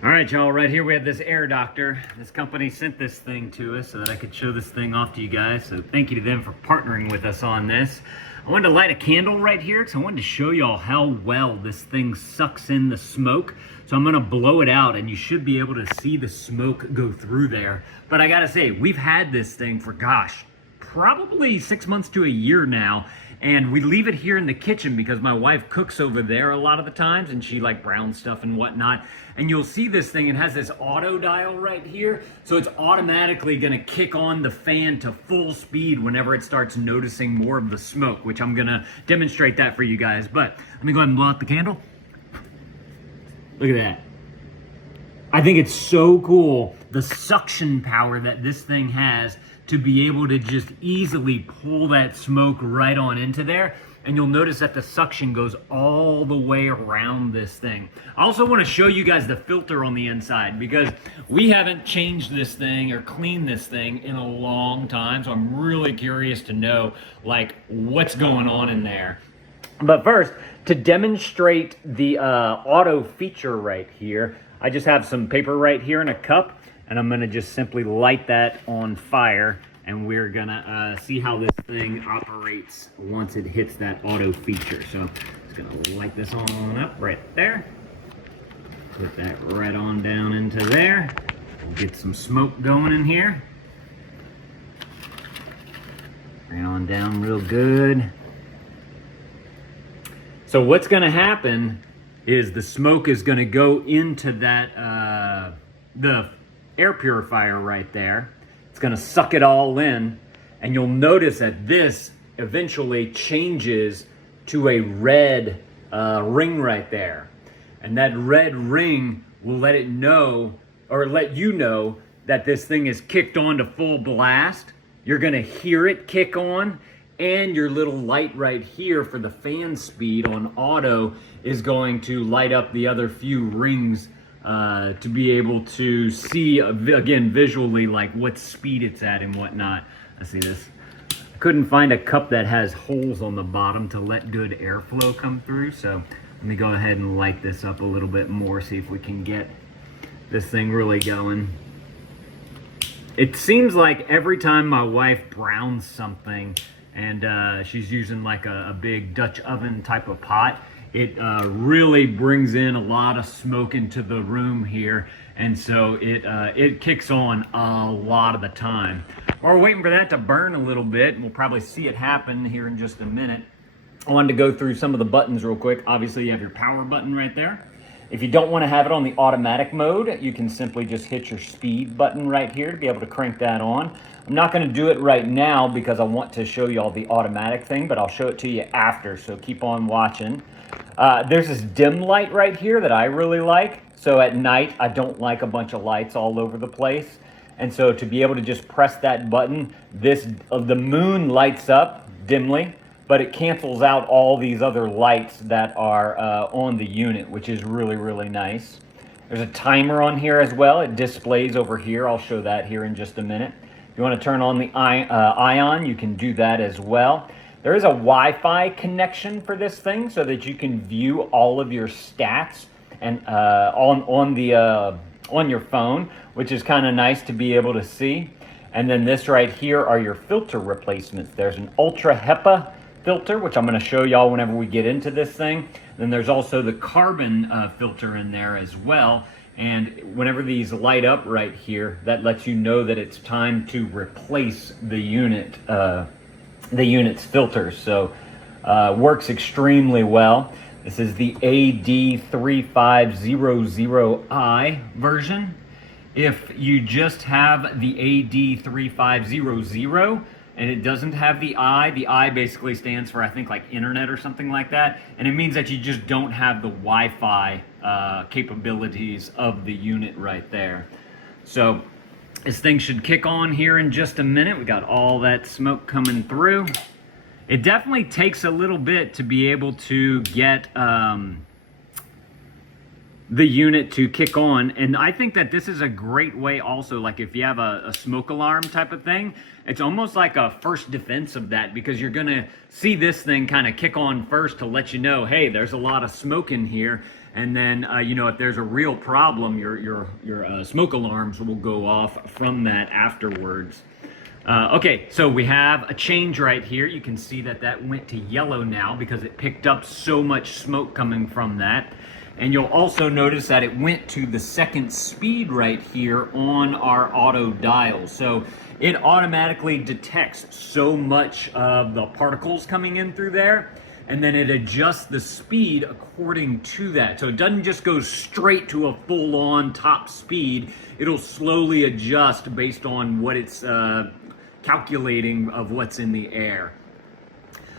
All right, y'all, right here we have this air doctor. This company sent this thing to us so that I could show this thing off to you guys. So thank you to them for partnering with us on this. I wanted to light a candle right here because I wanted to show y'all how well this thing sucks in the smoke. So I'm gonna blow it out and you should be able to see the smoke go through there. But I gotta say, we've had this thing for, gosh, probably 6 months to a year now, and we leave it here in the kitchen because my wife cooks over there a lot of the times and she like brown stuff and whatnot. And you'll see this thing, it has this auto dial right here, so it's automatically gonna kick on the fan to full speed whenever it starts noticing more of the smoke, which I'm gonna demonstrate that for you guys. But let me go ahead and blow out the candle. Look at that. I think it's so cool, the suction power that this thing has to be able to just easily pull that smoke right on into there. And you'll notice that the suction goes all the way around this thing. I also want to show you guys the filter on the inside because we haven't changed this thing or cleaned this thing in a long time. So I'm really curious to know like what's going on in there. But first, to demonstrate the auto feature right here, I just have some paper right here in a cup, and I'm gonna just simply light that on fire, and we're gonna see how this thing operates once it hits that auto feature. So I'm just gonna light this on up right there. Put that right on down into there. We'll get some smoke going in here. Bring it on down real good. So what's gonna happen is the smoke is gonna go into that, the air purifier right there. It's gonna suck it all in, and you'll notice that this eventually changes to a red ring right there. And that red ring will let it know, or let you know, that this thing is kicked on to full blast. You're gonna hear it kick on, and your little light right here for the fan speed on auto is going to light up the other few rings to be able to see, again, visually, like what speed it's at and whatnot. Let's see this. I couldn't find a cup that has holes on the bottom to let good airflow come through, so let me go ahead and light this up a little bit more, see if we can get this thing really going. It seems like every time my wife browns something, and she's using like a big Dutch oven type of pot, it really brings in a lot of smoke into the room here, and so it kicks on a lot of the time. While we're waiting for that to burn a little bit, and we'll probably see it happen here in just a minute, I wanted to go through some of the buttons real quick. Obviously you have your power button right there. If you don't want to have it on the automatic mode, you can simply just hit your speed button right here to be able to crank that on. I'm not going to do it right now because I want to show you all the automatic thing, but I'll show it to you after, so keep on watching. There's this dim light right here that I really like. So at night, I don't like a bunch of lights all over the place. And so to be able to just press that button, the moon lights up dimly, but it cancels out all these other lights that are on the unit, which is really, really nice. There's a timer on here as well. It displays over here. I'll show that here in just a minute. If you want to turn on the ion, you can do that as well. There is a Wi-Fi connection for this thing so that you can view all of your stats and on your phone, which is kind of nice to be able to see. And then this right here are your filter replacements. There's an Ultra HEPA filter, which I'm going to show y'all whenever we get into this thing. Then there's also the carbon filter in there as well. And whenever these light up right here, that lets you know that it's time to replace the unit's filters. So works extremely well. This is the AD3500i version. If you just have the AD3500 and it doesn't have the I basically stands for, I think, like internet or something like that. And it means that you just don't have the Wi-Fi capabilities of the unit right there. So this thing should kick on here in just a minute. We got all that smoke coming through. It definitely takes a little bit to be able to get the unit to kick on, and I think that this is a great way also, like if you have a smoke alarm type of thing, it's almost like a first defense of that, because you're gonna see this thing kind of kick on first to let you know, hey, there's a lot of smoke in here. And then, you know, if there's a real problem, your smoke alarms will go off from that afterwards. Okay, so we have a change right here. You can see that that went to yellow now because it picked up so much smoke coming from that. And you'll also notice that it went to the second speed right here on our auto dial. So it automatically detects so much of the particles coming in through there, and then it adjusts the speed according to that. So it doesn't just go straight to a full-on top speed. It'll slowly adjust based on what it's calculating of what's in the air.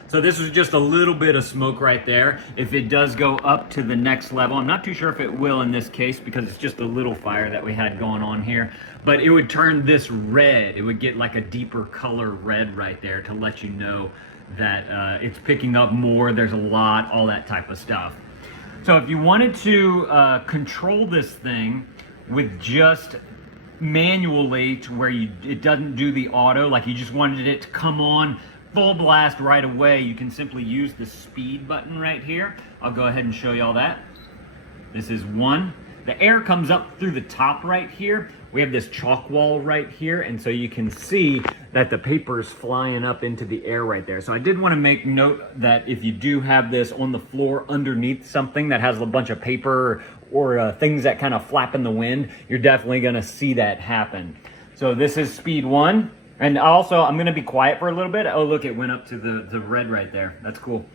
So this is just a little bit of smoke right there. If it does go up to the next level, I'm not too sure if it will in this case because it's just a little fire that we had going on here, but it would turn this red. It would get like a deeper color red right there to let you know that it's picking up more, there's a lot, all that type of stuff. So if you wanted to control this thing with just manually to where it doesn't do the auto, like you just wanted it to come on full blast right away, you can simply use the speed button right here. I'll go ahead and show you all that. This is 1. The air comes up through the top right here. We have this chalk wall right here, and so you can see that the paper is flying up into the air right there. So I did want to make note that if you do have this on the floor underneath something that has a bunch of paper or things that kind of flap in the wind, you're definitely going to see that happen. So this is speed 1. And also, I'm going to be quiet for a little bit. Oh, look, it went up to the red right there. That's cool.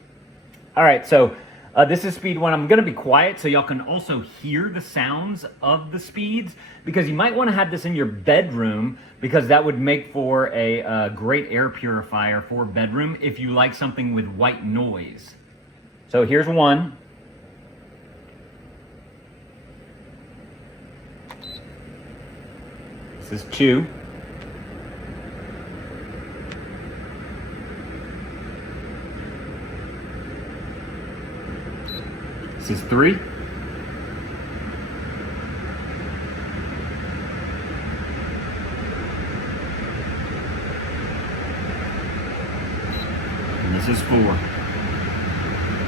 All right, so this is speed 1. I'm going to be quiet so y'all can also hear the sounds of the speeds, because you might want to have this in your bedroom because that would make for a great air purifier for bedroom if you like something with white noise. So here's 1. This is 2. This is 3. And this is 4.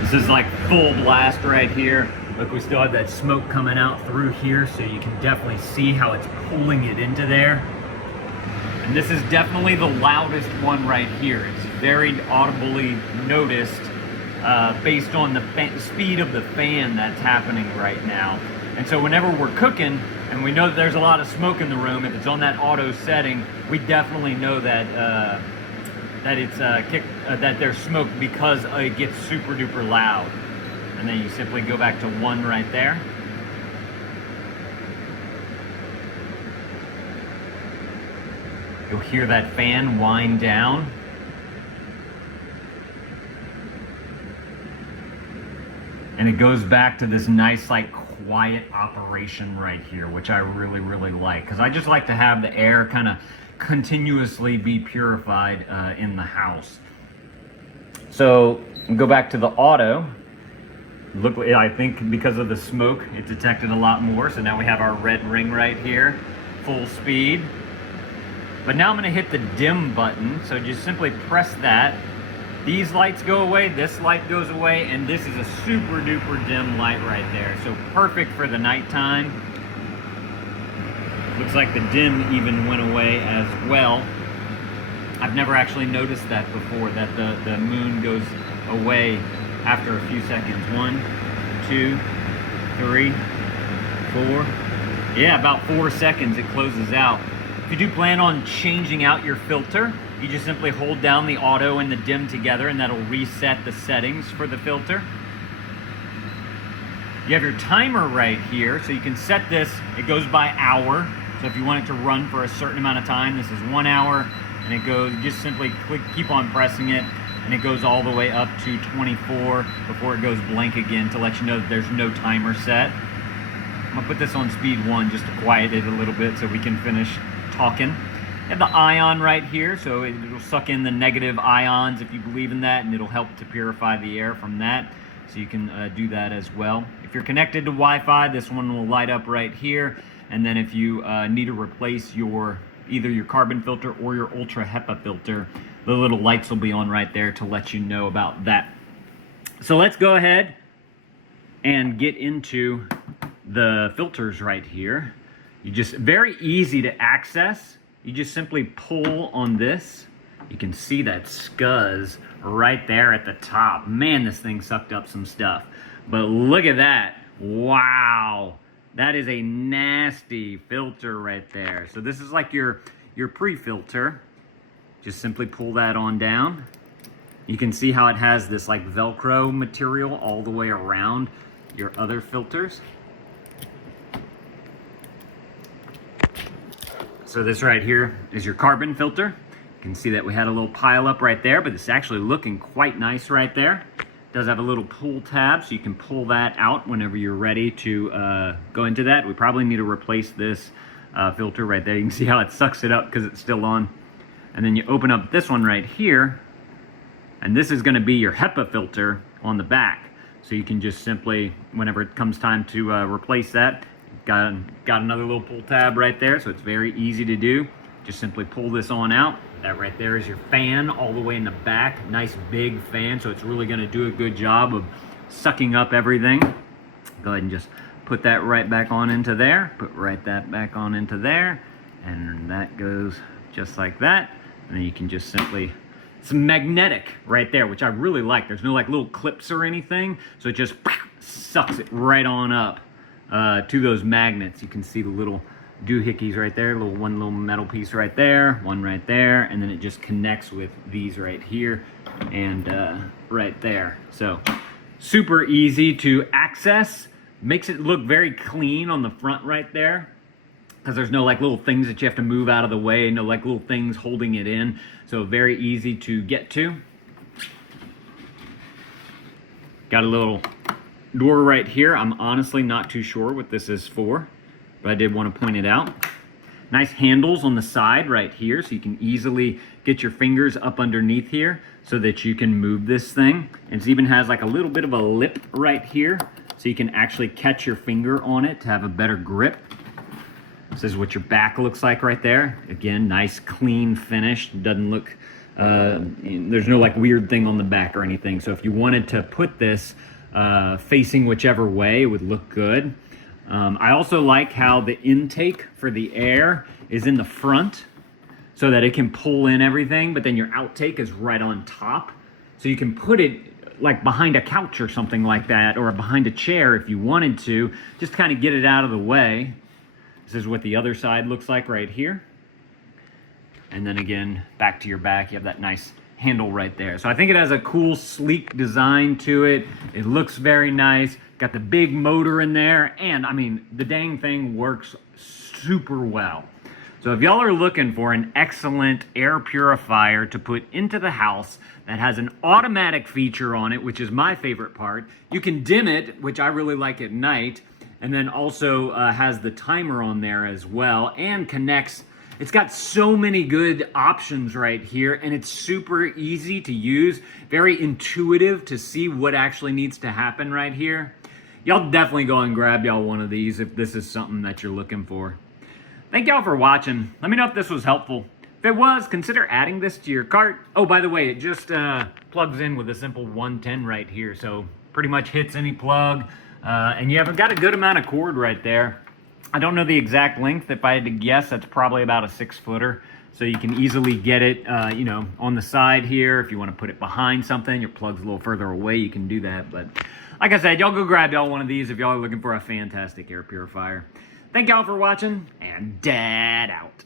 This is like full blast right here. Look, we still have that smoke coming out through here, so you can definitely see how it's pulling it into there. And this is definitely the loudest one right here. It's very audibly noticed based on the speed of the fan that's happening right now. And so whenever we're cooking and we know that there's a lot of smoke in the room, if it's on that auto setting, we definitely know that that there's smoke because it gets super duper loud. And then you simply go back to 1 right there. You'll hear that fan wind down. And it goes back to this nice, like, quiet operation right here, which I really, really like. Because I just like to have the air kind of continuously be purified in the house. So, go back to the auto. Look, I think because of the smoke, it detected a lot more. So now we have our red ring right here, full speed. But now I'm going to hit the dim button. So just simply press that. These lights go away, this light goes away, and this is a super duper dim light right there. So perfect for the nighttime. Looks like the dim even went away as well. I've never actually noticed that before, that the moon goes away after a few seconds. 1, 2, 3, 4. Yeah, about 4 seconds it closes out. If you do plan on changing out your filter, you just simply hold down the auto and the dim together, and that'll reset the settings for the filter. You have your timer right here, so you can set this. It goes by hour. So if you want it to run for a certain amount of time, this is 1 hour, and it goes, just simply keep on pressing it, and it goes all the way up to 24 before it goes blank again to let you know that there's no timer set. I'm gonna put this on speed 1 just to quiet it a little bit so we can finish talking. You have the ion right here, so it'll suck in the negative ions if you believe in that, and it'll help to purify the air from that. So you can do that as well. If you're connected to Wi-Fi, this one will light up right here. And then if you need to replace either your carbon filter or your ultra HEPA filter, the little lights will be on right there to let you know about that. So let's go ahead and get into the filters right here. You just, very easy to access. You just simply pull on this. You can see that scuzz right there at the top. Man, this thing sucked up some stuff. But look at that. Wow. That is a nasty filter right there. So this is like your pre-filter. Just simply pull that on down. You can see how it has this like Velcro material all the way around your other filters. So this right here is your carbon filter. You can see that we had a little pile up right there, but it's actually looking quite nice right there. It does have a little pull tab, so you can pull that out whenever you're ready to go into that. We probably need to replace this filter right there. You can see how it sucks it up because it's still on. And then you open up this one right here, and this is going to be your HEPA filter on the back. So you can just simply, whenever it comes time to replace that, got another little pull tab right there, so it's very easy to do. Just simply pull this on out. That right there is your fan all the way in the back. Nice big fan, so it's really going to do a good job of sucking up everything. Go ahead and just put that right back on into there. Put that back on into there. And that goes just like that. And then you can just simply, it's magnetic right there, which I really like. There's no like little clips or anything, so it just sucks it right on up to those magnets. You can see the little doohickeys right there, one little metal piece right there, one right there, and then it just connects with these right here and right there. So super easy to access, makes it look very clean on the front right there, because there's no like little things that you have to move out of the way, no like little things holding it in. So very easy to get to. Got a little door right here. I'm honestly not too sure what this is for, but I did want to point it out. Nice handles on the side right here, so you can easily get your fingers up underneath here so that you can move this thing. And it even has like a little bit of a lip right here, so you can actually catch your finger on it to have a better grip. This is what your back looks like right there. Again, nice clean finish. Doesn't look, there's no like weird thing on the back or anything. So if you wanted to put this facing whichever way, it would look good. I also like how the intake for the air is in the front so that it can pull in everything, but then your outtake is right on top. So you can put it like behind a couch or something like that, or behind a chair if you wanted to, just kind of get it out of the way. This is what the other side looks like right here. And then again, back to your back, you have that nice handle right there. So I think it has a cool, sleek design to it. It looks very nice. Got the big motor in there, and I mean, the dang thing works super well. So if y'all are looking for an excellent air purifier to put into the house that has an automatic feature on it, which is my favorite part, you can dim it, which I really like at night, and then also has the timer on there as well, and connects. It's got so many good options right here, and it's super easy to use, very intuitive to see what actually needs to happen right here. Y'all definitely go and grab y'all one of these if this is something that you're looking for. Thank y'all for watching. Let me know if this was helpful. If it was, consider adding this to your cart. Oh, by the way, it just plugs in with a simple 110 right here, so pretty much hits any plug. And you have got a good amount of cord right there. I don't know the exact length. If I had to guess, that's probably about a 6-footer. So you can easily get it, you know, on the side here. If you want to put it behind something, your plug's a little further away, you can do that. But like I said, y'all go grab y'all one of these if y'all are looking for a fantastic air purifier. Thank y'all for watching, and Dad out.